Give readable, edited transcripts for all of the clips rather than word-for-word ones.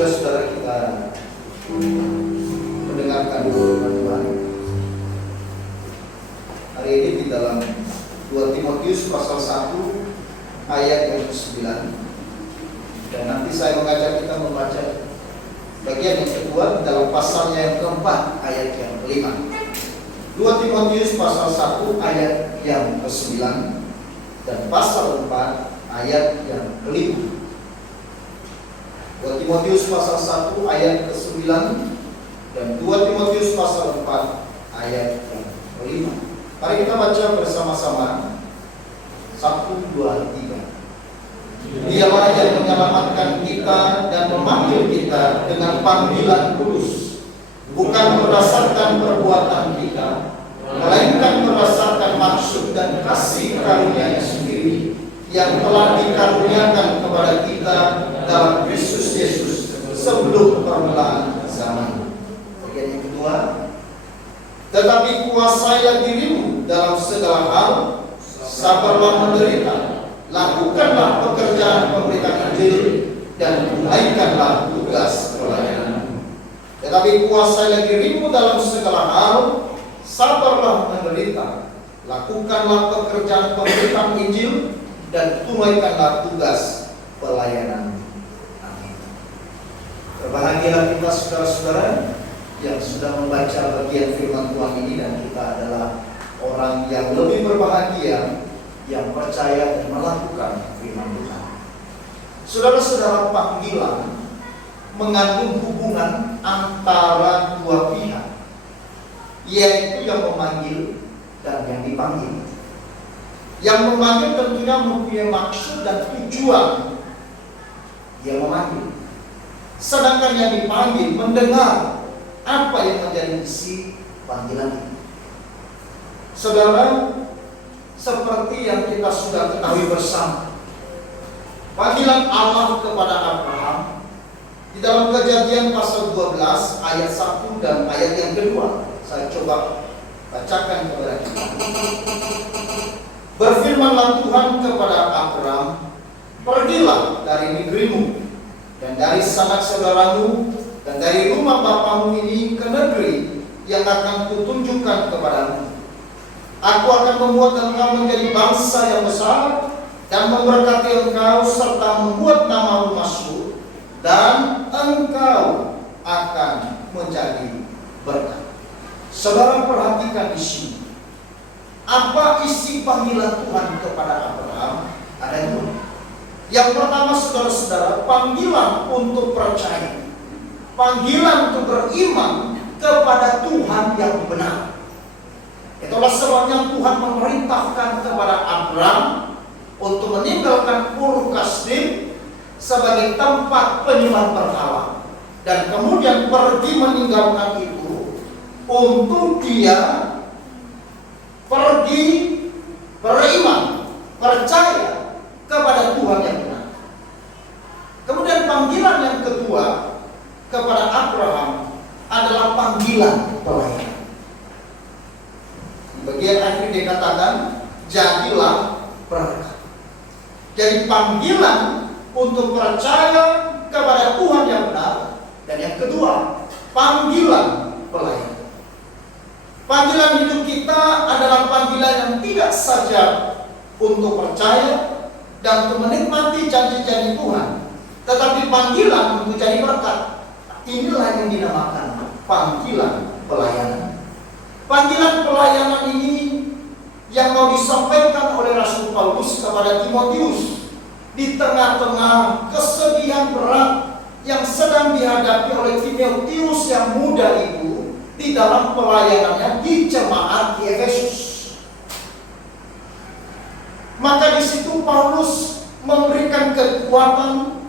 saudara-saudara kita mendengarkan firman Tuhan hari ini di dalam 2 Timotius pasal 1 ayat yang ke-9, dan nanti saya mengajak kita membaca bagian yang kedua dalam pasalnya yang keempat ayat yang ke-5. 2 Timotius pasal 1 ayat yang ke-9 dan pasal 4 ayat yang ke-5. 2 Timotius pasal 1 ayat ke-9 dan 2 Timotius pasal 4 ayat yang ke-5. Mari kita baca bersama-sama. 1, 2, 3. Dialah yang menyelamatkan kita dan memanggil kita dengan panggilan kudus, bukan berdasarkan perbuatan kita, melainkan berdasarkan maksud dan kasih karunia-Nya sendiri yang telah dikaruniakan kepada kita dalam Kristus Yesus sebelum permulaan zaman. Bagian yang kedua, tetapi kuasailah dirimu dalam segala hal, sabarlah menderita, lakukanlah pekerjaan pemberitaan Injil, dan tunaikanlah tugas pelayanan. Tetapi kuasailah dirimu dalam segala hal, sabarlah menderita, lakukanlah pekerjaan pemberitaan Injil, dan tunaikanlah tugas pelayanan. Amin. Berbahagialah kita saudara-saudara yang sudah membaca bagian firman Tuhan ini, dan kita adalah orang yang lebih berbahagia yang percaya dan melakukan firman Tuhan. Saudara-saudara, panggilan mengandung hubungan antara dua pihak, yaitu yang memanggil dan yang dipanggil. Yang memanggil tentunya mempunyai maksud dan tujuan dia memanggil, sedangkan yang dipanggil mendengar apa yang menjadi isi panggilan itu. Saudara, seperti yang kita sudah ketahui bersama, panggilan Allah kepada Abraham di dalam Kejadian pasal 12 ayat 1 dan ayat yang kedua, saya coba bacakan kepada kita. Berfirmanlah Tuhan kepada Abraham, pergilah dari negerimu dan dari sanak saudaramu dan dari rumah bapamu ini ke negeri yang akan kutunjukkan kepadamu. Aku akan membuat engkau menjadi bangsa yang besar dan memberkati engkau serta membuat namamu masyhur, dan engkau akan menjadi berkat. Saudara, perhatikan di sini. Apa isi panggilan Tuhan kepada Abraham? Ada dua. Yang pertama, saudara-saudara, panggilan untuk percaya, panggilan untuk beriman kepada Tuhan yang benar. Itulah sebabnya Tuhan memerintahkan kepada Abraham untuk meninggalkan Ur Kasdim sebagai tempat penyembahan berhala, dan kemudian pergi meninggalkan itu untuk dia pergi beriman, percaya kepada Tuhan yang benar. Kemudian panggilan yang kedua kepada Abraham adalah panggilan pelayanan. Di bagian akhir dikatakan, jadilah berkat. Jadi panggilan untuk percaya kepada Tuhan yang benar, dan yang kedua, panggilan pelayanan. Panggilan hidup kita adalah panggilan yang tidak saja untuk percaya dan untuk menikmati janji-janji Tuhan, tetapi panggilan untuk jadi berkat. Inilah yang dinamakan panggilan pelayanan. Panggilan pelayanan ini yang mau disampaikan oleh Rasul Paulus kepada Timotius di tengah-tengah kesedihan berat yang sedang dihadapi oleh Timotius yang muda itu di dalam pelayanannya di jemaat di Efesus. Maka di situ Paulus memberikan kekuatan,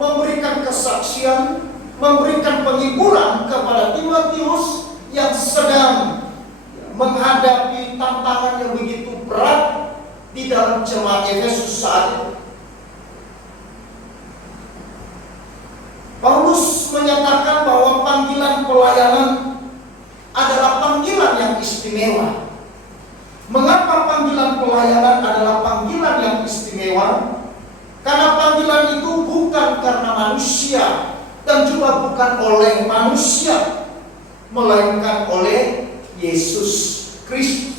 memberikan kesaksian, memberikan penghiburan kepada Timotius yang sedang menghadapi tantangan yang begitu berat di dalam jemaat Efesus saat itu. Paulus menyatakan bahwa panggilan pelayanan adalah panggilan yang istimewa. Mengapa panggilan pelayanan adalah panggilan yang istimewa? Karena panggilan itu bukan karena manusia dan juga bukan oleh manusia, melainkan oleh Yesus Kristus.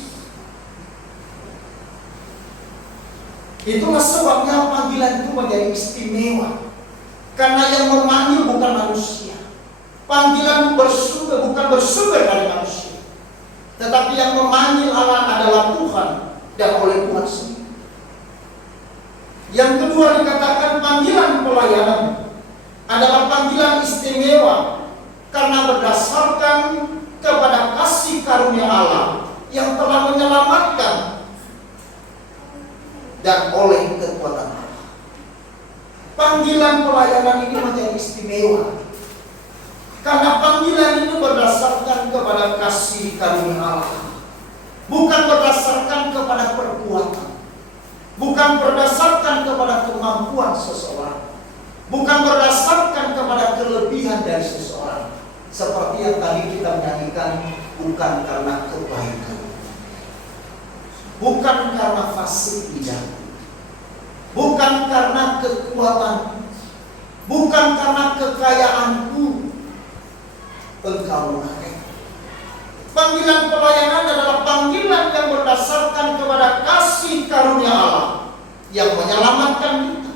Itulah sebabnya panggilan itu menjadi istimewa, karena yang memanggil bukan manusia. Panggilan bukan bersumber dari manusia, tetapi yang memanggil Allah adalah Tuhan dan oleh Tuhan sendiri. Yang kedua dikatakan panggilan pelayanan adalah panggilan istimewa karena berdasarkan kepada kasih karunia Allah yang telah menyelamatkan dan oleh kekuatan Allah. Panggilan pelayanan ini menjadi istimewa karena panggilan itu berdasarkan kepada kasih karunia Allah, bukan berdasarkan kepada perbuatan, bukan berdasarkan kepada kemampuan seseorang, bukan berdasarkan kepada kelebihan dari seseorang. Seperti yang tadi kita menyanyikan, bukan karena kebaikan, bukan karena fasih lidah, bukan karena kekuatan, bukan karena kekayaanku engkau menarik. Panggilan pelayanan adalah panggilan yang berdasarkan kepada kasih karunia Allah yang menyelamatkan kita.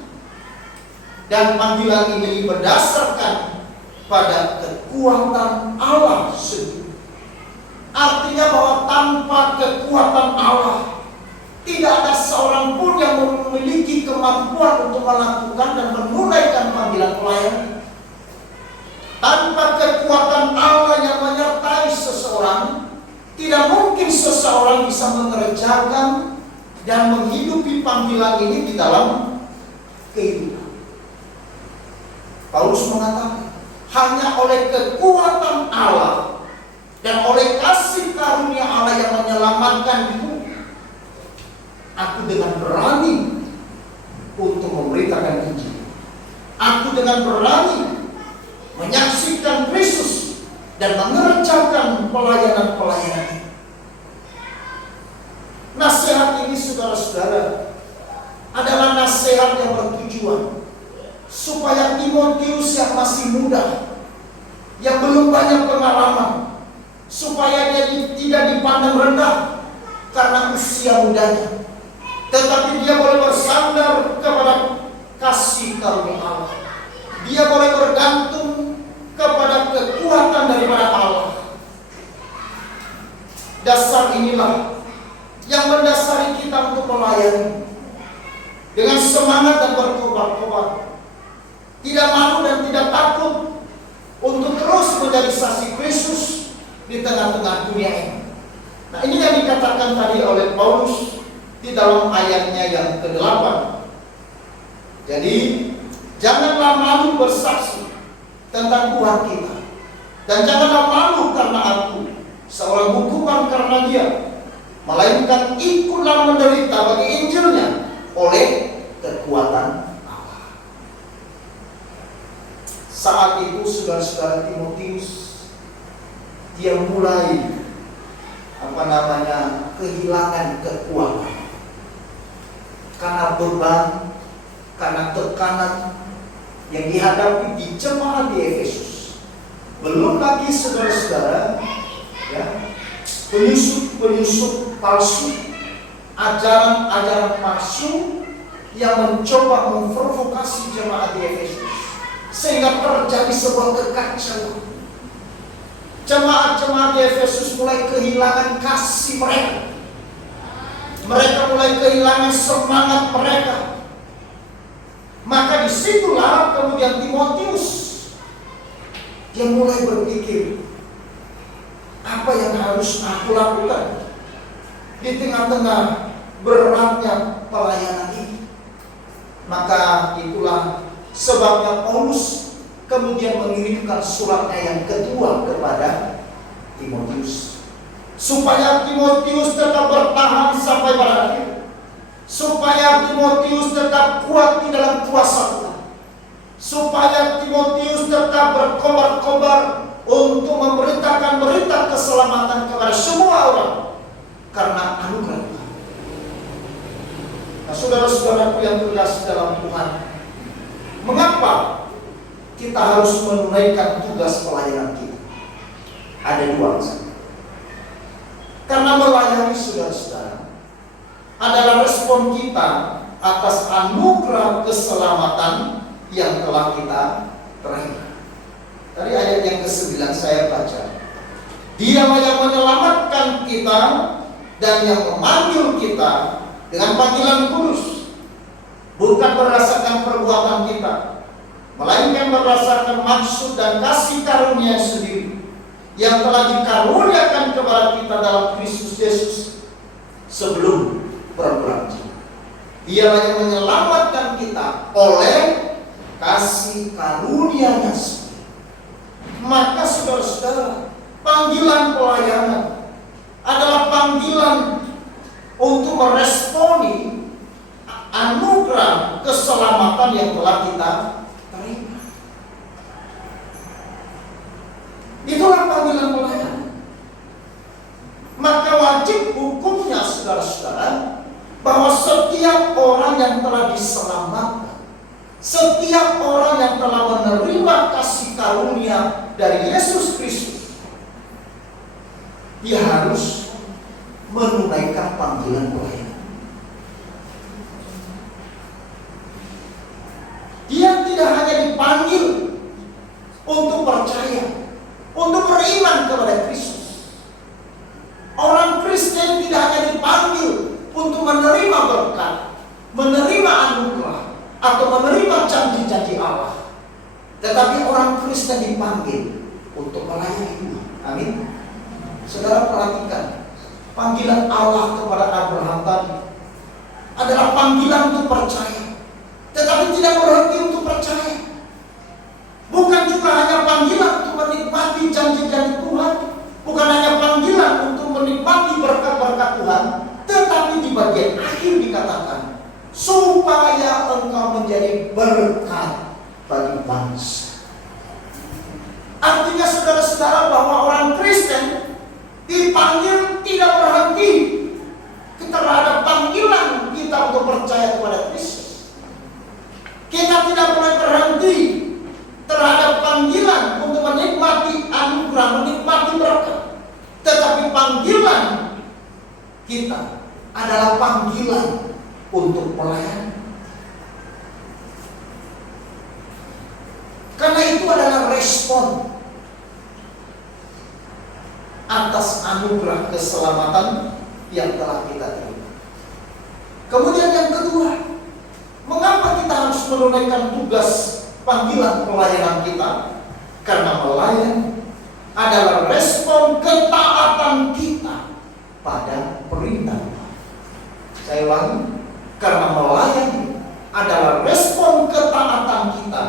Dan panggilan ini berdasarkan pada kekuatan Allah sendiri. Artinya bahwa tanpa kekuatan Allah tidak ada seorang pun yang memiliki kemampuan untuk melakukan dan menunaikan panggilan pelayanan. Tanpa kekuatan Allah yang menyertai seseorang, tidak mungkin seseorang bisa mengerjakan dan menghidupi panggilan ini di dalam kehidupan. Paulus mengatakan, hanya oleh kekuatan Allah dan oleh kasih karunia Allah yang menyelamatkanku, aku dengan berani untuk memberitakan Injil. Aku dengan berani menyaksikan Kristus dan mengerjakan pelayanan-pelayanan ini. Nasihat ini, saudara-saudara, adalah nasihat yang bertujuan supaya Timotius yang masih muda, yang belum banyak pengalaman, supaya dia tidak dipandang rendah karena usia mudanya, tetapi dia boleh bersandar kepada kasih karunia Allah. Dia boleh bergantung kepada kekuatan daripada Allah. Dasar inilah yang mendasari kita untuk melayani dengan semangat dan berkobar-kobar, tidak malu dan tidak takut untuk terus menjadi saksi Kristus di tengah-tengah dunia ini. Nah, ini yang dikatakan tadi oleh Paulus di dalam ayatnya yang ke-8. Jadi, janganlah malu bersaksi tentang Tuhan kita, dan janganlah malu karena aku, seorang hukuman karena dia, melainkan ikutlah menderita bagi Injilnya oleh kekuatan Allah. Saat itu saudara-saudara, Timotius dia mulai kehilangan kekuatan karena beban, karena tekanan yang dihadapi di jemaat di Efesus. Belum lagi saudara-saudara, ya, penyusup palsu, ajaran-ajaran palsu yang mencoba memprovokasi jemaat di Efesus, sehingga terjadi sebuah kekacauan. Jemaat-jemaat di Efesus mulai kehilangan kasih mereka. Mereka mulai kehilangan semangat mereka. Maka disitulah kemudian Timotius dia mulai berpikir, apa yang harus aku lakukan di tengah-tengah beratnya pelayanan ini. Maka itulah sebabnya Paulus kemudian mengirimkan suratnya yang kedua kepada Timotius, supaya Timotius tetap bertahan sampai pada akhir, supaya Timotius tetap kuat di dalam kuasa Tuhan, supaya Timotius tetap berkobar-kobar untuk memberitakan berita keselamatan kepada semua orang karena anugerah Tuhan. Nah, saudara-saudaraku yang terkasih dalam Tuhan, mengapa kita kita harus menunaikan tugas pelayanan kita? Ada dua alasan. Karena melayani saudara-saudara adalah respon kita atas anugerah keselamatan yang telah kita terima. Tadi ayat yang ke-9 saya baca. Dialah yang menyelamatkan kita dan yang memanggil kita dengan panggilan kudus, bukan berdasarkan perbuatan kita, melainkan berdasarkan maksud dan kasih karunia sendiri yang telah dikaruniakan kepada kita dalam Kristus Yesus sebelum perbuatan. Dialah yang menyelamatkan kita oleh kasih karunia-Nya sendiri. Maka saudara-saudara, panggilan pelayanan adalah panggilan untuk meresponi anugerah keselamatan yang telah kita terima. Itulah panggilan pelayanan. Maka wajib hukumnya saudara-saudara bahwa setiap orang yang telah diselamatkan, setiap orang yang telah menerima kasih karunia dari Yesus Kristus, dia harus menunaikan panggilan pelayanan. Dia tidak hanya dipanggil untuk percaya, untuk beriman kepada Kristus. Orang Kristen tidak hanya dipanggil untuk menerima berkat, menerima anugerah, atau menerima janji-janji Allah, tetapi orang Kristen dipanggil untuk melayani Tuhan. Amin. Saudara perhatikan, panggilan Allah kepada Abraham tadi adalah panggilan untuk percaya, tetapi tidak berhenti untuk percaya. Bukan juga hanya panggilan untuk menikmati janji-janji Tuhan, bukan hanya panggilan untuk menikmati berkat-berkat Tuhan, tetapi di bagian akhir dikatakan, supaya engkau menjadi berkat bagi bangsa. Artinya saudara-saudara bahwa orang Kristen dipanggil tidak berhenti terhadap panggilan kita untuk percaya kepada Kristus. Kita tidak boleh berhenti terhadap panggilan untuk menikmati anugerah, menikmati berkat. Tetapi panggilan kita adalah panggilan untuk pelayanan. Karena itu adalah respon atas anugerah keselamatan yang telah kita terima. Kemudian yang kedua, mengapa kita harus menunaikan tugas panggilan pelayanan kita? Karena melayani adalah respon ketaatan kita pada perintah Tuhan. Saya ulangi, karena melayani adalah respon ketaatan kita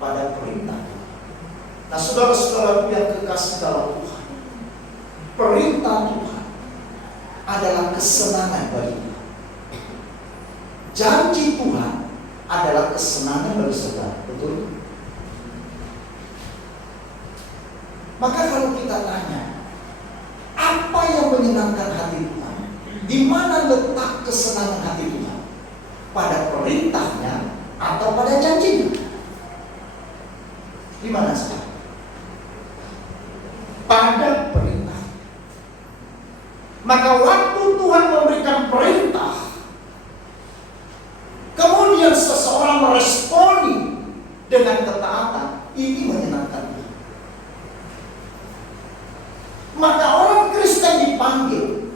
pada perintah Tuhan. Nah, saudara-saudaraku yang kekasih dalam Tuhan, perintah Tuhan adalah kesenangan bagi kita. Janji Tuhan adalah kesenangan bagi saudara, betul? Maka kalau kita tanya, apa yang menyenangkan hati Tuhan? Di mana letak kesenangan hati Tuhan? Pada perintahnya atau pada janjinya? Di mana sekarang? Pada perintah. Maka waktu Tuhan memberikan perintah, kemudian seseorang meresponi dengan ketaatan, ini menyenangkan Tuhan. Maka orang Kristen dipanggil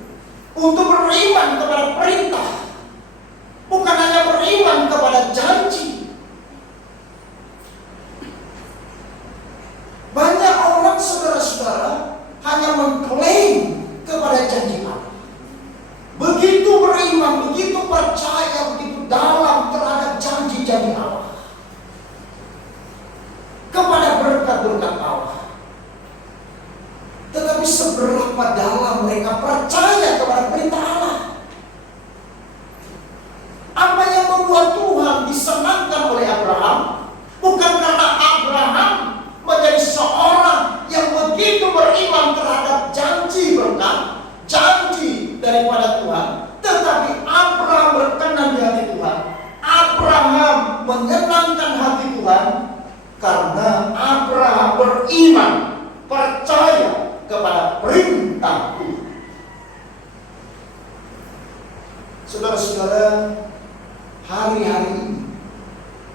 untuk beriman kepada perintah, bukan hanya beriman kepada janji. Banyak orang saudara-saudara hanya mengklaim kepada janji Allah. Begitu beriman, begitu percaya, begitu dalam terhadap janji-janji Allah, kepada berkat-berkat Allah. Tetapi seberapa dalam mereka percaya kepada perintah Allah? Apa yang membuat Tuhan disenangkan oleh Abraham? Bukan karena Abraham menjadi seorang yang begitu beriman terhadap janji berkat, janji daripada Tuhan, tetapi Abraham berkenan di hati Tuhan. Abraham menyenangkan hati Tuhan karena beriman, percaya kepada perintah Tuhan. Saudara-saudara, hari-hari ini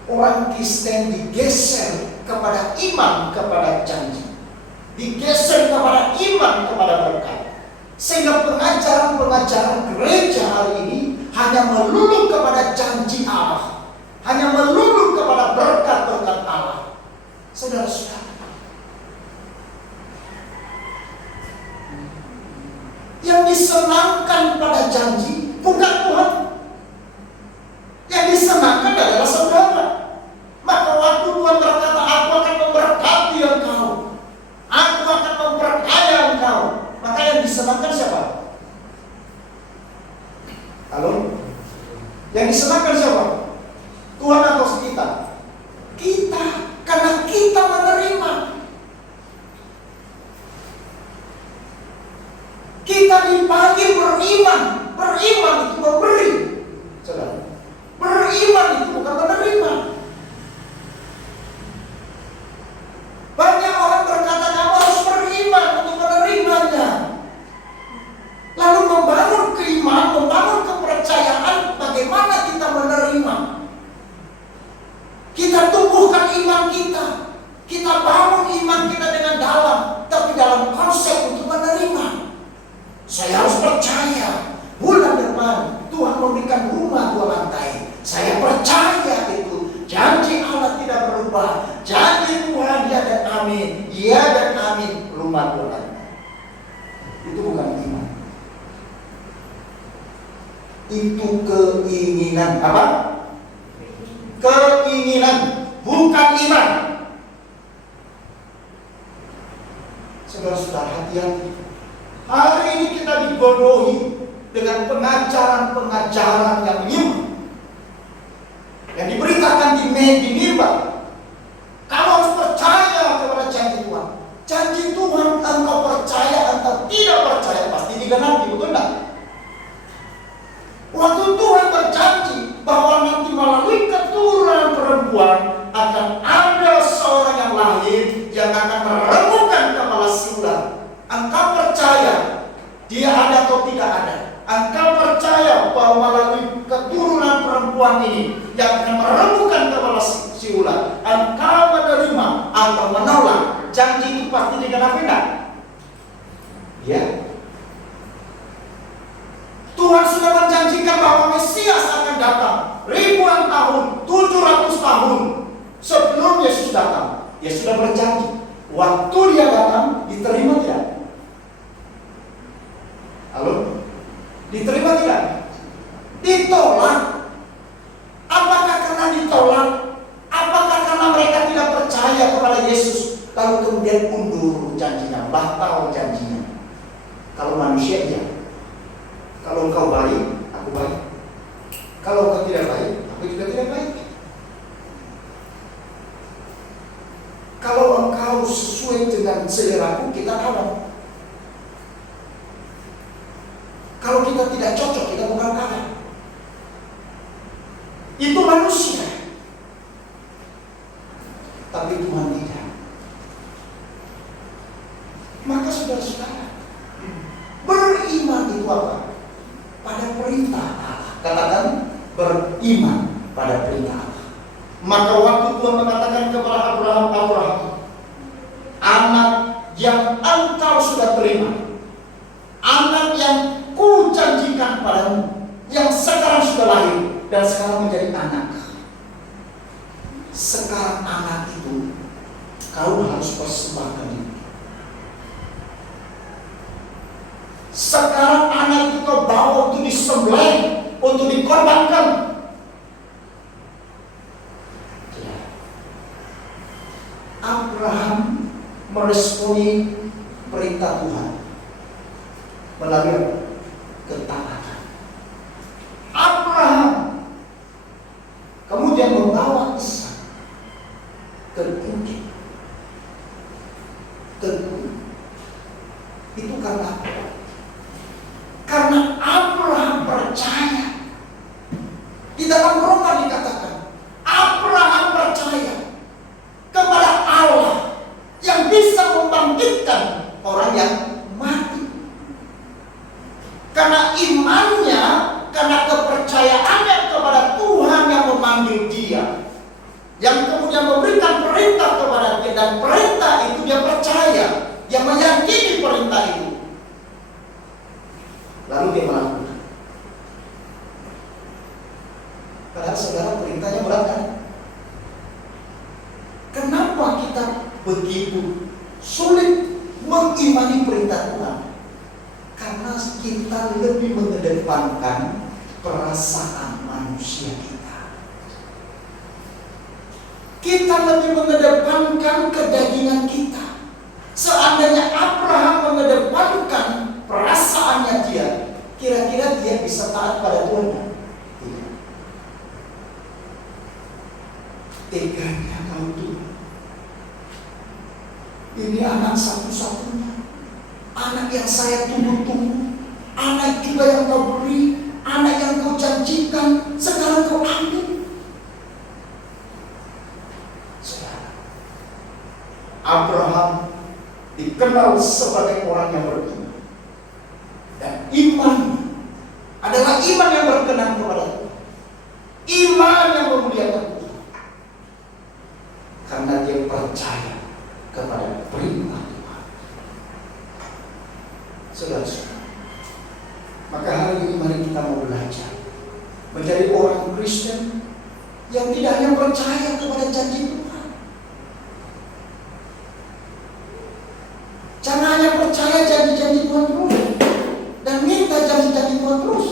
orang Kristen digeser kepada iman kepada janji, digeser kepada iman kepada berkat, sehingga pengajaran-pengajaran gereja hari ini hanya melulu kepada janji Allah, hanya melulu kepada berkat-berkat Allah. Saudara-saudara, yang disenangkan pada janji bukan Tuhan, yang disenangkan adalah saudara. Maka waktu Tuhan berkata, aku akan memberkati engkau, aku akan memperkaya engkau, maka yang disenangkan siapa? Halo? Yang disenangkan siapa? Tuhan atau kita? Kita, karena kita menerima. Kita dipanggil beriman. Beriman itu memberi. Saudara, beriman itu bukan menerima. Banyak orang berkata kamu harus beriman untuk menerimanya, lalu membangun keimanan, membangun kepercayaan. Bagaimana kita menerima? Kita tumbuhkan iman kita, kita bangun iman kita dengan dalam, tapi dalam konsep untuk menerima. Saya harus percaya bulan depan Tuhan memberikan rumah 2 lantai. Saya percaya itu. Janji Allah tidak berubah. Janji Tuhan ya dan amin, ya dan amin. Rumah 2 lantai. Itu bukan iman. Itu keinginan. Apa? Keinginan, bukan iman. Saudara-saudara, hati-hati. Hari ini kita dibodohi dengan pengajaran-pengajaran yang menyimpan, yang diberitakan di mimbar. Kamu harus percaya kepada janji Tuhan. Janji Tuhan, engkau percaya atau tidak percaya, pasti digenapi, betul tidak? Waktu Tuhan berjanji bahwa nanti melalui keturunan perempuan akan ada seorang yang lahir yang akan meremukkan kepala si ular. Engkau percaya dia ada atau tidak ada? Engkau percaya bahwa melalui keturunan perempuan ini yang akan meremukkan kepala si ular, engkau menerima atau menolak? Janji itu pasti digenapi tidak? Ya. Tuhan sudah menjanjikan bahwa Mesias akan datang ribuan tahun, 700 tahun sebelum Yesus datang. Dia sudah berjanji. Waktu dia datang, diterima tidak? Halo? Diterima tidak? Ditolak. Apakah karena ditolak? Apakah karena mereka tidak percaya kepada Yesus, lalu kemudian undur janjinya, batal janjinya? Kalau manusia iya. Kalau engkau baik, aku baik. Kalau engkau tidak baik, aku juga tidak baik. Kalau engkau sesuai dengan seleraku, kita kawan. Kalau kita tidak cocok, kita bukan kawan. Itu manusia. Tapi Tuhan tidak. Maka saudara-saudara, beriman itu apa? Pada perintah Allah. Katakan beriman pada perintah Allah. Maka waktu Tuhan mengatakan kepada Abraham, anak yang engkau sudah terima, anak yang ku janjikan padamu, yang sekarang sudah lahir dan sekarang menjadi anak. Sekarang anak itu kau harus persembahkan itu. Sekarang anak itu kau bawa untuk disembelih, untuk dikorbankan. Ya. Abraham meresponi perintah Tuhan melalui ketaatan. Abraham kemudian membawa Ishak ke bukit. Itu karena apa? Karena Abraham percaya. Di dalam Roma dikatakan Abraham percaya kepada Allah yang bisa Dan perintah itu dia percaya, dia meyakini perintah itu. Lalu dia melakukan. Padahal saudara, perintahnya berat kan? Kenapa kita begitu sulit mengimani perintah Tuhan? Karena kita lebih mengedepankan perasaan manusia kita. Kita lebih mengedepankan kedagingan kita. Seandainya Abraham mengedepankan perasaannya dia, kira-kira dia bisa taat pada Tuhan? Tidak. Teganya kau Tuhan. Ini anak satu-satunya, anak yang saya tunggu-tunggu, anak juga yang kau beri, anak yang kau janjikan, sekarang kau ambil. Abraham dikenal sebagai orang yang beriman, dan iman adalah iman yang berkenan kepada Tuhan, iman yang memuliakan Tuhan, karena dia percaya kepada perintah Tuhan. Saudara-saudara, maka hari ini mari kita mau belajar menjadi orang Kristen yang tidak hanya percaya kepada janji Tuhan. Jangan hanya percaya janji-janji Tuhan terus dan minta janji-janji Tuhan terus,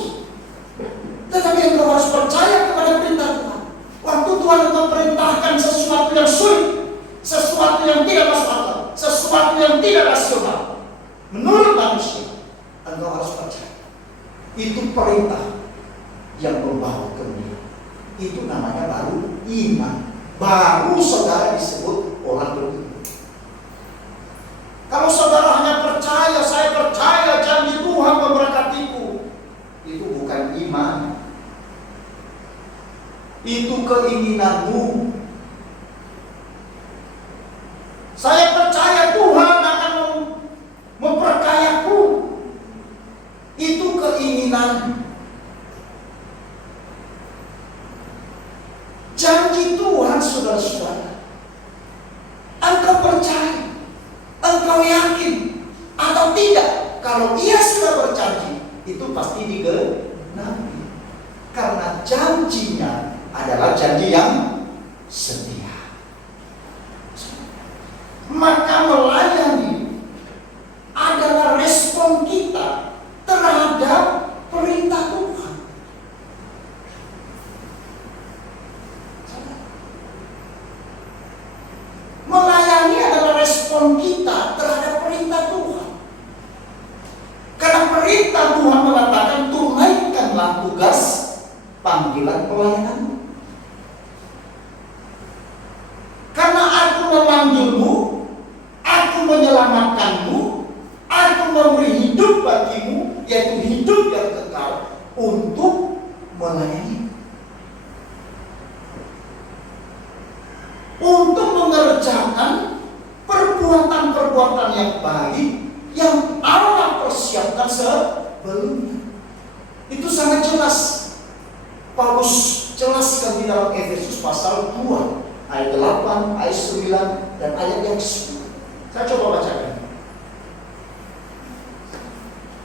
tetapi engkau harus percaya kepada perintah Tuhan. Waktu Tuhan engkau perintahkan sesuatu yang sulit, sesuatu yang tidak masuk akal, sesuatu yang tidak rasional menurut manusia, engkau harus percaya. Itu perintah yang membawa kemuliaan. Itu namanya baru iman. Baru saudara disebut orang beriman. Kalau saudara hanya percaya, saya percaya janji Tuhan memberkatiku, itu bukan iman. Itu keinginanmu. Saya percaya Tuhan akan memperkayaku, itu keinginan. Janji Tuhan, saudara-saudara, engkau percaya, engkau yakin atau tidak? Kalau ia sudah berjanji, itu pasti digenapi. Karena janjinya adalah janji yang setia. Maka melayani adalah respon kita terhadap perintah Tuhan. Melayani adalah respon kita terhadap perintah Tuhan. Karena perintah Tuhan mengatakan tunaikanlah tugas panggilan pelayananmu. Karena aku memanggilmu, aku menyelamatkanmu, aku memberi hidup bagimu, yaitu hidup yang kekal, untuk melayani, untuk mengerjakan perbuatan-perbuatan yang baik yang Allah persiapkan sebelumnya. Itu sangat jelas. Paulus jelaskan di dalam Efesus pasal 2 ayat 8, ayat 9 dan ayat yang 10. Saya coba bacakan.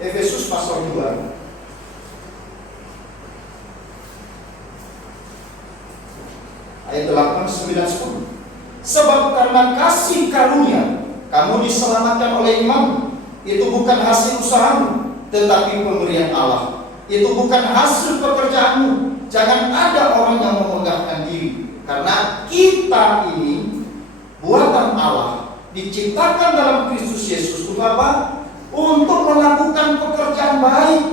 Efesus pasal 2 ayat 8, 9, 10. Sebab karena kasih karunia kamu diselamatkan oleh iman. Itu bukan hasil usahamu, tetapi pemberian Allah. Itu bukan hasil pekerjaanmu. Jangan ada orang yang memegahkan diri. Karena kita ini buatan Allah, diciptakan dalam Kristus Yesus untuk apa? Untuk melakukan pekerjaan baik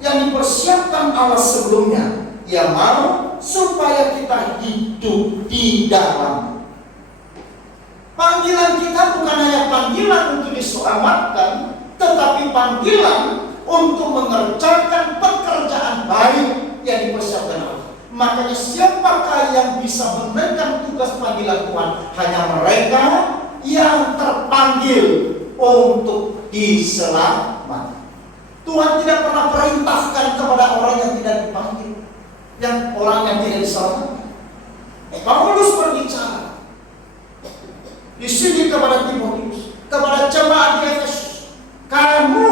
yang dipersiapkan Allah sebelumnya. Ia mau supaya kita hidup di dalam. Panggilan kita bukan hanya panggilan untuk diselamatkan, tetapi panggilan untuk mengerjakan pekerjaan baik yang dipersiapkan Allah. Makanya siapakah yang bisa menekan tugas panggilan Tuhan? Hanya mereka yang terpanggil untuk diselamatkan. Tuhan tidak pernah perintahkan kepada orang yang tidak dipanggil, yang orang yang tidak diselamatkan. Paulus berbicara Di sini kepada Timotius, kepada jemaat di Efesus, kamu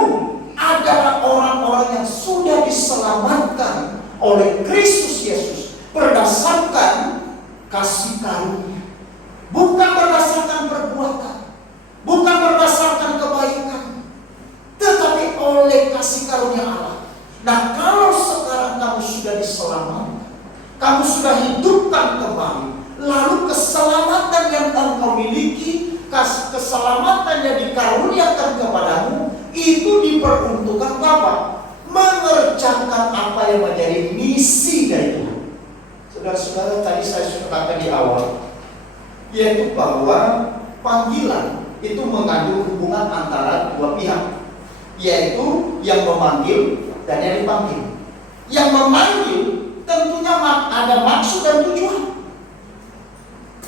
adalah orang-orang yang sudah diselamatkan oleh Kristus Yesus berdasarkan kasih karunia, bukan berdasarkan perbuatan, bukan berdasarkan kebaikan, tetapi oleh kasih karunia Allah. Nah, kalau sekarang kamu sudah diselamatkan, kamu sudah hidupkan kembali, lalu keselamatan yang engkau miliki, keselamatan yang dikaruniakan kepadamu, itu diperuntukkan apa? Mengerjakan apa yang menjadi misi dari Tuhan. Saudara-saudara, tadi saya sudah katakan di awal, yaitu bahwa panggilan itu mengandung hubungan antara dua pihak, yaitu yang memanggil dan yang dipanggil. Yang memanggil tentunya ada maksud dan tujuan.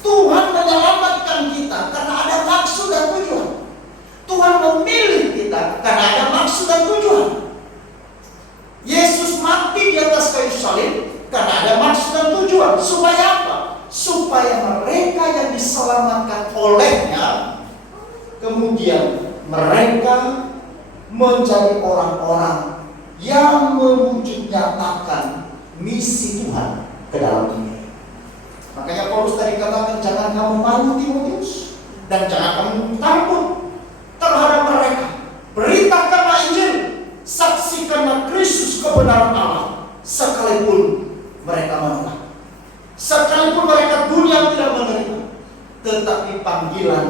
Tuhan menyelamatkan kita karena ada maksud dan tujuan. Tuhan memilih kita karena ada maksud dan tujuan. Yesus mati di atas kayu salib karena ada maksud dan tujuan. Supaya apa? Supaya mereka yang diselamatkan olehnya, kemudian mereka menjadi orang-orang yang mewujud nyatakan misi Tuhan ke dalam dunia. Makanya Paulus tadi katakan, jangan kamu malu Timotius, dan jangan kamu takut terhadap mereka. Beritakanlah Injil, saksikanlah Kristus kebenaran Allah, sekalipun mereka menolak, sekalipun mereka dunia tidak menerima. Tetapi panggilan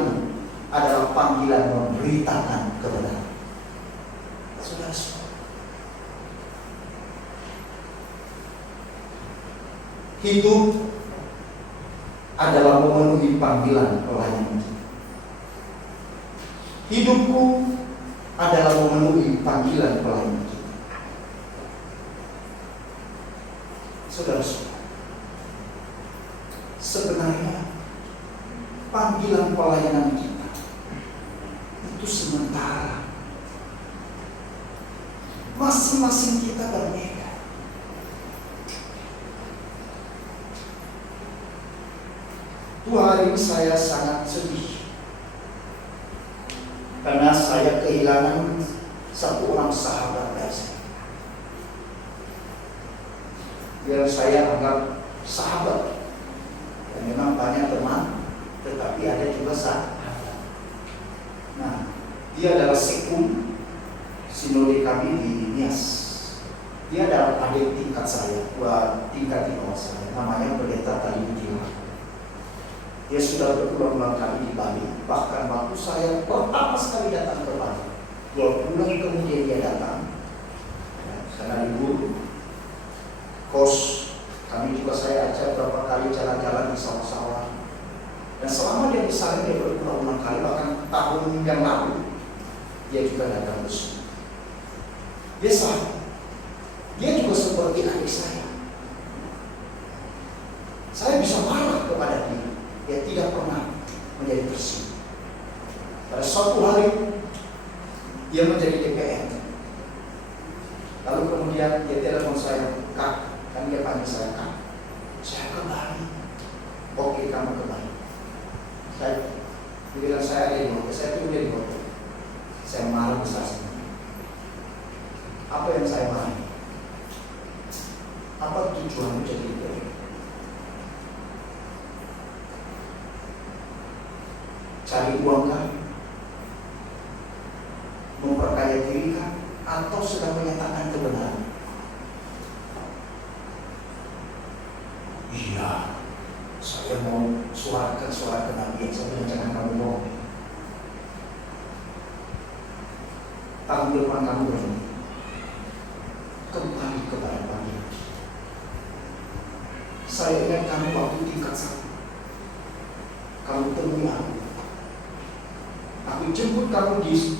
adalah panggilan memberitakan kebenaran. Saudara-saudara, hidup adalah memenuhi panggilan pelayanan. Hidupku adalah memenuhi panggilan pelayanan kita. Saudara-saudara, sebenarnya panggilan pelayanan kita itu sementara. Masing-masing kita berbeda. Hari ini saya sangat sedih karena saya kehilangan satu orang sahabat dari saya. Yang saya anggap sahabat, dan memang banyak teman, tetapi ada juga sahabat. Nah, dia adalah sekum sinode kami di Nias. Dia adalah adik tingkat saya, tingkat di bawah saya. Namanya Pendeta Tali Butila. Dia sudah berulang-ulang kali di Bali. Bahkan waktu saya pertama sekali datang ke Bali, 2 bulan kemudian dia datang, karena libur kos. Kami juga saya ajak beberapa kali jalan-jalan di sawah-sawah. Dan selama dia di sana, dia berulang-ulang kali. Bahkan tahun yang lalu dia juga datang ke sini. Dia juga seperti adik saya. Saya bisa marah kepada dia. Dia tidak pernah menjadi bersih. Pada suatu hari dia menjadi DPR. Lalu kemudian dia telepon saya, Kak, kan dia panggil saya Kak. Saya kembali. Oke, kamu kembali. Dia bilang saya ada di hotel. Saya tunggu di hotel. Saya marah besar sekali. Apa yang saya marah? Apa tujuanmu jadi DPR? Cari uang kah? Memperkaya diri kah? Atau sedang menyatakan kebenaran? Iya, saya mau suarakan Nabi. Saya bilang jangan kamu bohong. Tahun depan kamu berhenti. Kembali kepada panggilan. Saya ingat kamu waktu tingkat 1. Kamu temui aku jemput kamu di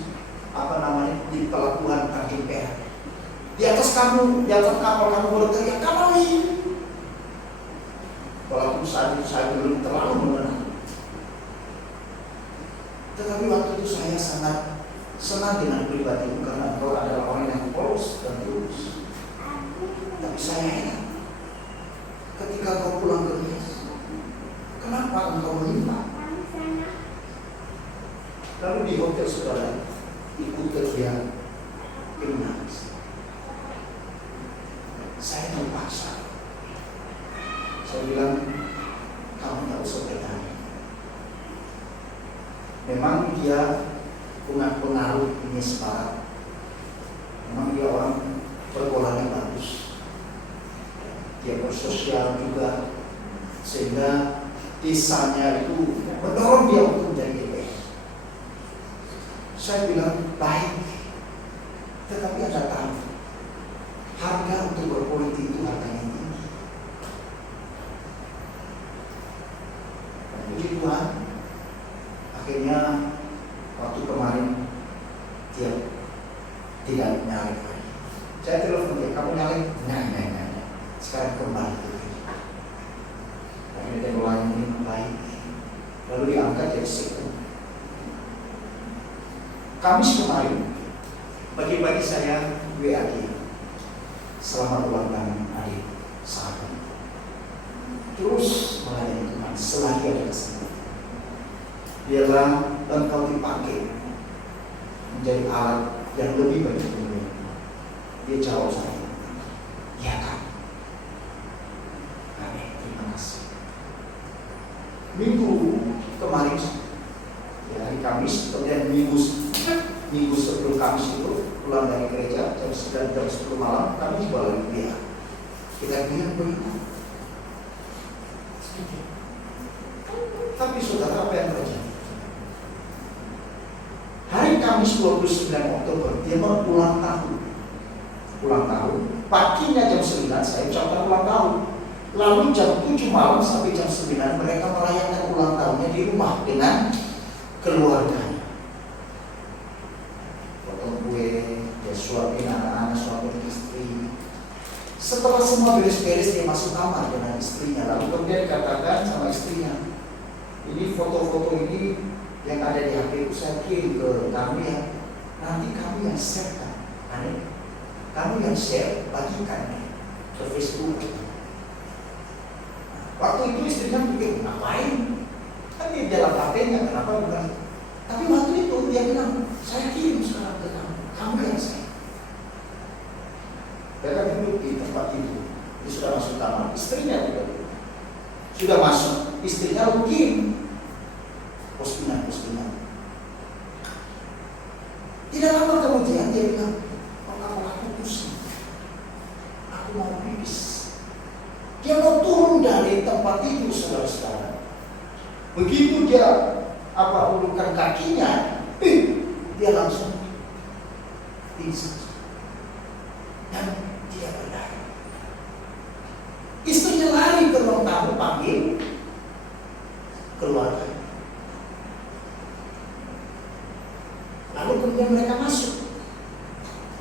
di pelabuhan Tanjung Perak. Di atas kapal kamu berteriak, "Kamali!" Walaupun saat itu saya belum terlalu mengenal, tetapi waktu itu saya sangat senang dengan pribadimu karena engkau adalah orang yang polos dan tulus. Tapi saya heran ketika kau pulang ke Nias, kenapa engkau menyimpang? Lalu di hotel saudara ikut kegiatan menangis. Saya terpaksa. Saya bilang, kamu tidak usah bertanya. Memang dia punya pengaruh ini sekarang. Memang dia orang pergaulannya bagus. Dia bersosial juga, sehingga desanya itu mendorong dia untuk menjadi DPR. Saya bilang baik, tetapi Anda tahu harga untuk berpolitik itu harganya tinggi. Puji Tuhan, akhirnya waktu kemarin dia tidak nyalek lagi. Saya telepon dia, kamu nyalek? Nah. Sekarang kembali ke diri. Akhirnya dia melayani ini baik. Lalu diangkat jadi sekjen. Kamis kemarin, pagi-pagi saya WA dia. Selamat ulang tahun adik, sahabat. Terus melayani Tuhan selagi ada kesempatan. Biarlah engkau dipakai menjadi alat yang lebih baik untuk dunia. Dia jawab saya, ya kan. Amin, terima kasih. Minggu kemarin, ya, hari Kamis, kemudian minggu sebelum Kamis itu pulang dari gereja jam 9 jam 10 malam, kami juga lagi biar kita bilang begitu. Tapi saudara, apa yang terjadi? Hari Kamis 29 Oktober dia mau ulang tahun. Paginya jam 9 saya ucapkan ulang tahun. Lalu jam 7 malam sampai jam 9 mereka merayakan ulang tahunnya di rumah dengan keluarganya. Potong kue, dia suapin anak-anak, suapin istri. Setelah semua beres-beres dia masuk kamar dengan istrinya. Lalu kemudian dikatakan sama istrinya, ini foto-foto ini yang ada di HP itu saya kirim ke kamu ya. Nanti kamu yang share kan? Aneh. Kamu yang share, bagikan ke Facebook. Waktu itu istrinya pikir, ngapain? Kan dia dalam HP-nya, kenapa bukan? Tapi waktu itu dia bilang, saya kirim sekarang ke kamu. Kamu yang share. Mereka duduk di tempat itu. Dia sudah masuk kamar, istrinya juga sudah masuk. Istrinya lalu kirim postingan. Tidak lama kemudian dia bilang, kalau aku pusing, aku mau pipis. Dia mau turun dari tempat itu, saudara-saudara. Begitu dia ulurkan kakinya, dia langsung pingsan dan dia berdarah. Istrinya lari ke ruang tamu, panggil keluarga. Lalu kemudian mereka masuk.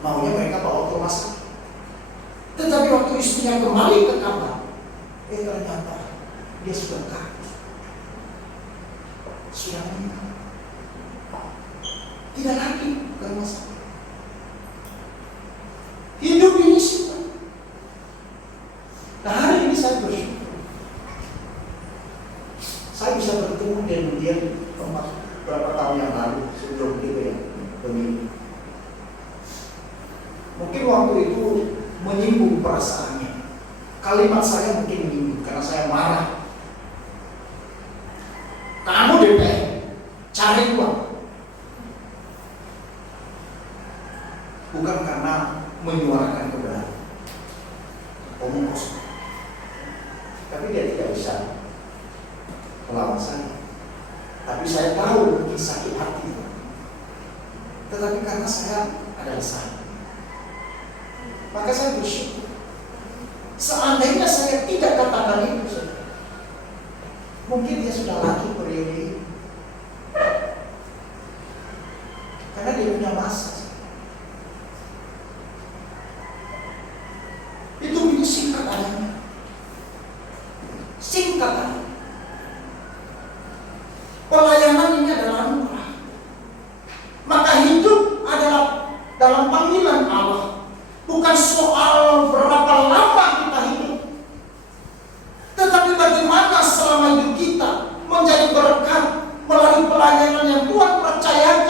Maunya mereka bawa ke rumah sakit. Tetapi waktu istrinya kembali ke kamar, ternyata dia sudah kabur. Sudah meninggal. Tidak lagi ke rumah sakit. Hidup ini sih. Nah, hari ini saya bersyukur. Saya bisa bertemu dengan dia beberapa tahun yang lalu sebelum dia pemilu. Mungkin waktu itu menyinggung perasaannya. Kalimat saya mungkin menyinggung karena saya marah. Kamu DPR cari uang. Bukan karena menyuarakan kebenaran. Omong kosong. Tapi dia tidak bisa melawan saya. Tapi saya tahu mungkin sakit hati. Tetapi karena saya adalah saya, maka saya bersyukur. Seandainya saya tidak katakan itu, mungkin dia sudah lagi periode ini. Karena dia punya masa. Itu ini singkat adanya. Singkat adanya. Pelayanan ini adalah anugerah. Maka hidup adalah dalam panggilan Allah. Bukan soal berapa lama kita hidup, tetapi bagaimana selama hidup kita menjadi berkat melalui pelayanan yang Tuhan percayakan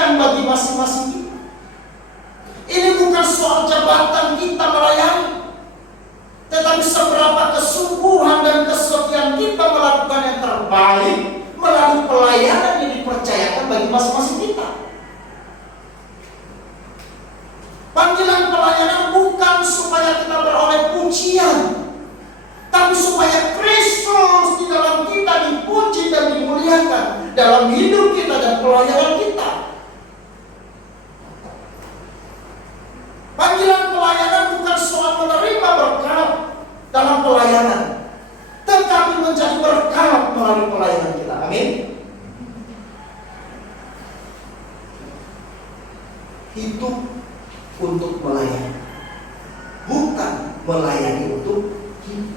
kita. Panggilan pelayanan bukan supaya kita beroleh pujian, tapi supaya Kristus di dalam kita dipuji dan dimuliakan dalam hidup kita dan pelayanan kita. Panggilan pelayanan bukan soal menerima berkat dalam pelayanan, tetapi menjadi berkat melalui pelayanan kita. Amin. Hidup untuk melayani, bukan melayani untuk hidup.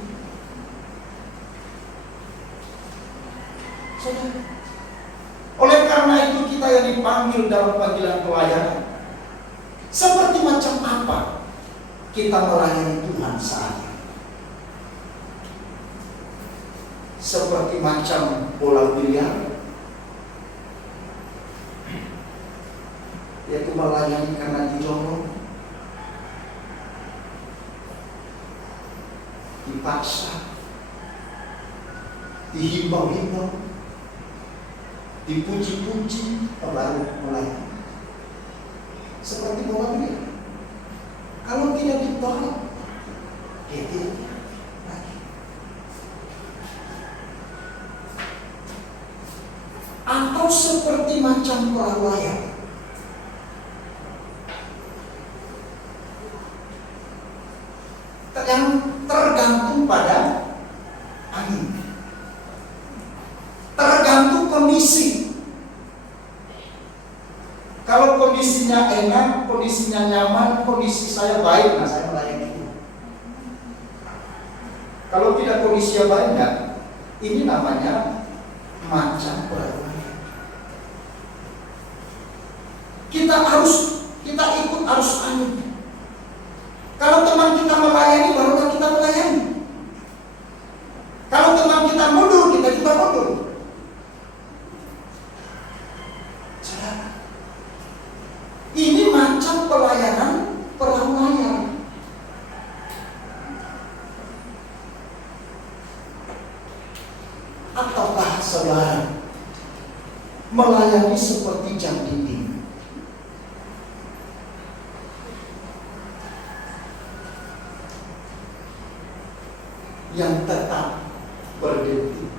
Oleh karena itu kita yang dipanggil dalam panggilan pelayanan, seperti macam apa kita melayani Tuhan saat ini? Seperti macam bola biliar, yaitu melayani karena didorong, dipaksa, dihimbau-himbau, dipuji-puji, baru melayani. Seperti bola biliar, kalau tidak ditolak, dia tidak lagi. Atau seperti macam perahu layar, yang tergantung pada angin, tergantung kondisi. Kalau kondisinya enak, kondisinya nyaman, kondisi saya baik, nah saya melayani itu. Kalau tidak kondisinya baik, ini namanya macam perahu. Kita ikut arus angin. Kalau teman kita melayani, barulah kita melayani. Kalau teman kita mundur, kita juga mundur. Saudara, ini macam pelayanan perahu layar. Ataukah saudara melayani seperti jam dinding? Yang tetap berdetik.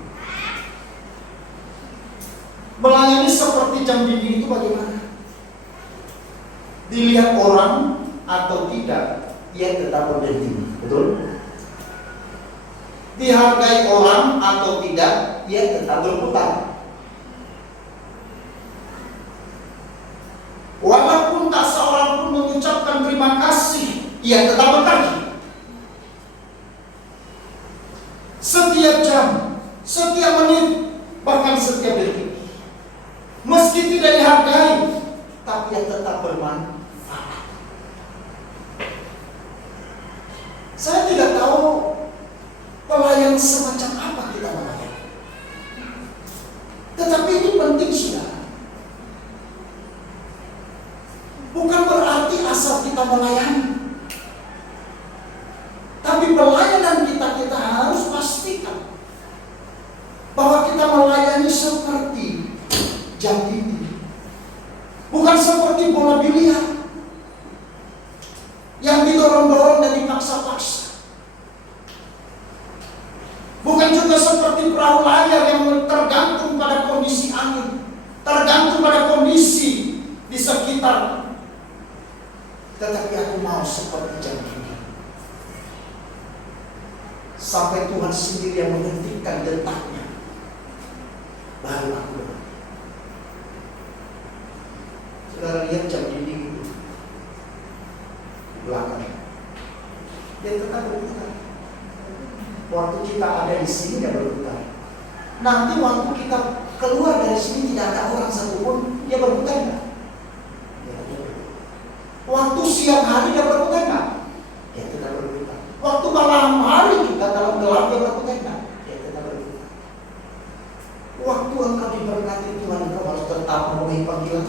Melayani seperti jam dinding itu bagaimana? Dilihat orang atau tidak, ia tetap berdetik. Betul? Dihargai orang atau tidak, ia tetap berputar. Walaupun tak seorang pun mengucapkan terima kasih, ia tetap bekerja. Setiap jam, setiap menit, bahkan setiap detik. Meski tidak dihargai, tapi yang tetap bermanfaat. Saya tidak tahu pelayan semacam apa kita melayani, tetapi ini penting, saudara. Bukan berarti asal kita melayani, tapi pelayanan kita harus pastikan bahwa kita melayani seperti jam dinding, bukan seperti bola biliar yang didorong-dorong dan dipaksa-paksa. Bukan juga seperti perahu layar yang tergantung pada kondisi angin, tergantung pada kondisi di sekitar. Tetapi aku mau seperti jam dinding, sampai Tuhan sendiri yang menghentikan detaknya, baru aku. Saudara lihat jam dinding itu di belakang, dia tetap berputar. Waktu kita ada di sini dia berputar. Nanti waktu kita keluar dari sini tidak ada orang satupun, dia berputar nggak? Waktu siang hari dia berputar nggak? Dia tetap berputar. Waktu malam hari juga dalam gelap dia berputar nggak? Dia tetap berputar. Waktu engkau diberkati Tuhan, engkau harus tetap memenuhi panggilan.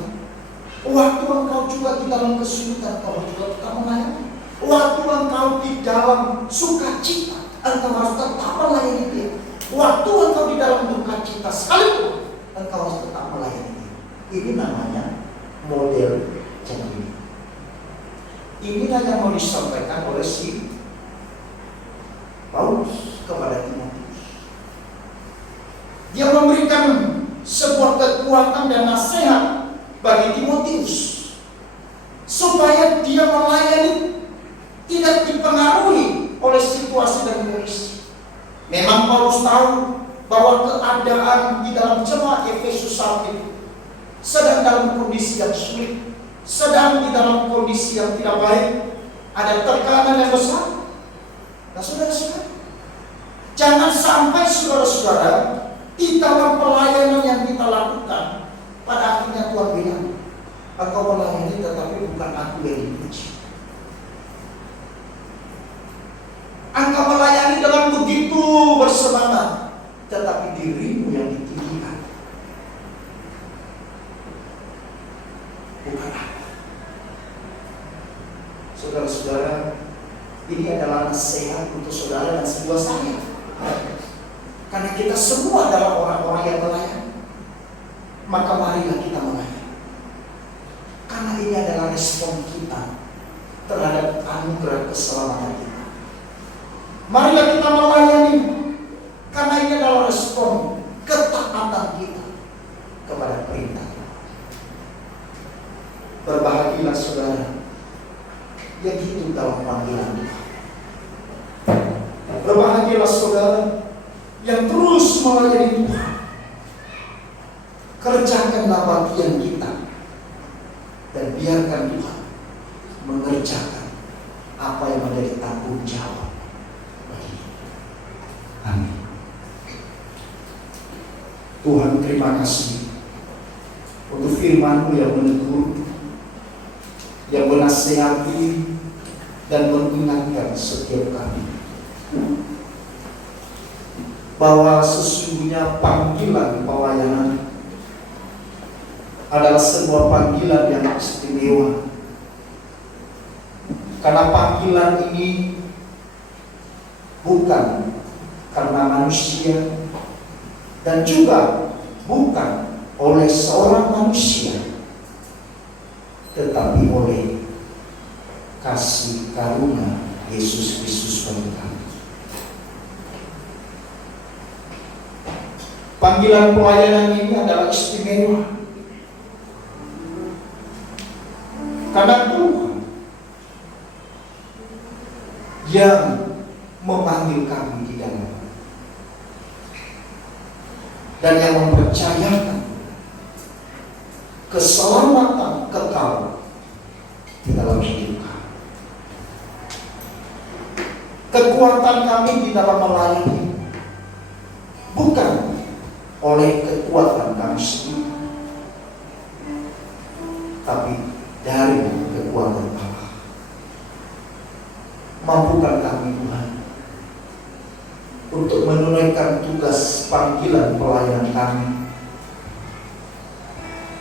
Waktu engkau juga di dalam kesulitan, engkau juga tetap melayani. Waktu engkau di dalam sukacita, engkau harus tetap melayani dia. Waktu engkau di dalam duka cita sekalipun, engkau harus tetap melayani dia. Ini namanya model ini. Inilah yang mau disampaikan oleh si Paulus kepada Timotius. Dia memberikan sebuah kekuatan dan nasihat bagi Timotius supaya dia melayani tidak dipengaruhi oleh situasi dan kondisi. Memang Paulus tahu bahwa keadaan di dalam jemaat Efesus saat itu sedang dalam kondisi yang sulit, sedang di dalam kondisi yang tidak baik, ada tekanan yang besar. Nah, saudara-saudara, jangan sampai saudara-saudara di dalam pelayanan yang kita lakukan, pada akhirnya Tuhan bilang, engkau melayani tetapi bukan aku yang dipuji. Engkau melayani dengan begitu bersemangat, tetapi dirimu yang ditinggikan, bukan aku. Saudara-saudara, ini adalah nasihat untuk saudara dan sebuah saya. Karena kita semua adalah orang-orang yang melayani, maka marilah kita melayani. Karena ini adalah respon kita terhadap anugerah keselamatan kita. Marilah kita melayani, karena ini adalah respon ketaatan kita kepada perintah. Berbahagialah saudara yang hidup dalam panggilan Tuhan. Berbahagialah saudara yang terus melayani Tuhan. Kerjakanlah bagian kita dan biarkan Tuhan mengerjakan apa yang menjadi tanggung jawab bagi kita. Amin. Tuhan, terima kasih untuk firman-Mu yang menegur, yang menasihati dan mengingatkan setiap kami bahwa sesungguhnya panggilan pelayanan adalah sebuah panggilan yang istimewa. Karena panggilan ini bukan karena manusia dan juga bukan oleh seorang manusia, tetapi oleh kasih karunia Yesus Kristus bagi kami. Panggilan pelayanan ini adalah istimewa karena Tuhan yang memanggil kami di dalam dan yang mempercayakan keselamatan kekal di dalam hidup kami. Kekuatan kami di dalam melayani bukan oleh kekuatan kami sendiri, tapi dari kekuatan Allah. Mampukan kami Tuhan untuk menunaikan tugas panggilan pelayanan kami,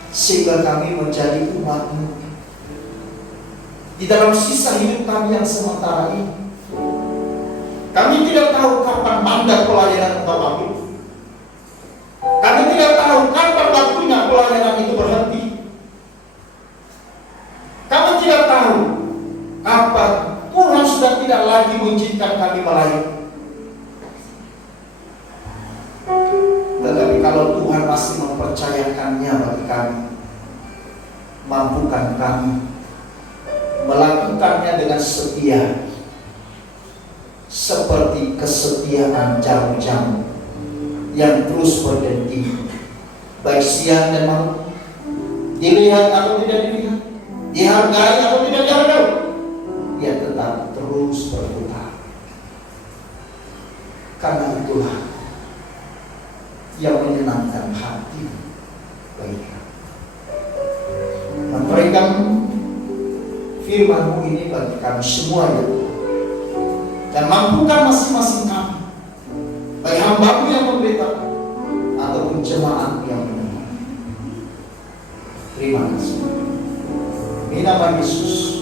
sehingga kami menjadi umat-Mu di dalam sisa hidup kami yang sementara ini. Kami tidak tahu kapan mandat pelayanan Engkau ambil. Kami tidak tahu kapan waktunya pelayanan itu berhenti. Kami tidak tahu kapan Tuhan sudah tidak lagi mengizinkan kami melayani. Tetapi kalau Tuhan masih mempercayakannya bagi kami, mampukan kami melakukannya dengan setia, seperti kesetiaan jamu-jamu yang terus berganti, baik siang dan malam, dilihat atau tidak dilihat, dihargai atau tidak dihargai, ia tetap terus berputar. Karena itulah yang menyenangkan hati bagi kami. Memberikan firman-Mu ini bagi kami semua, ya Tuhan, dan mampukan masing-masing kami, baik hamba-Mu yang memberitakan ataupun jemaat yang mendengar. Terima kasih. Di nama Yesus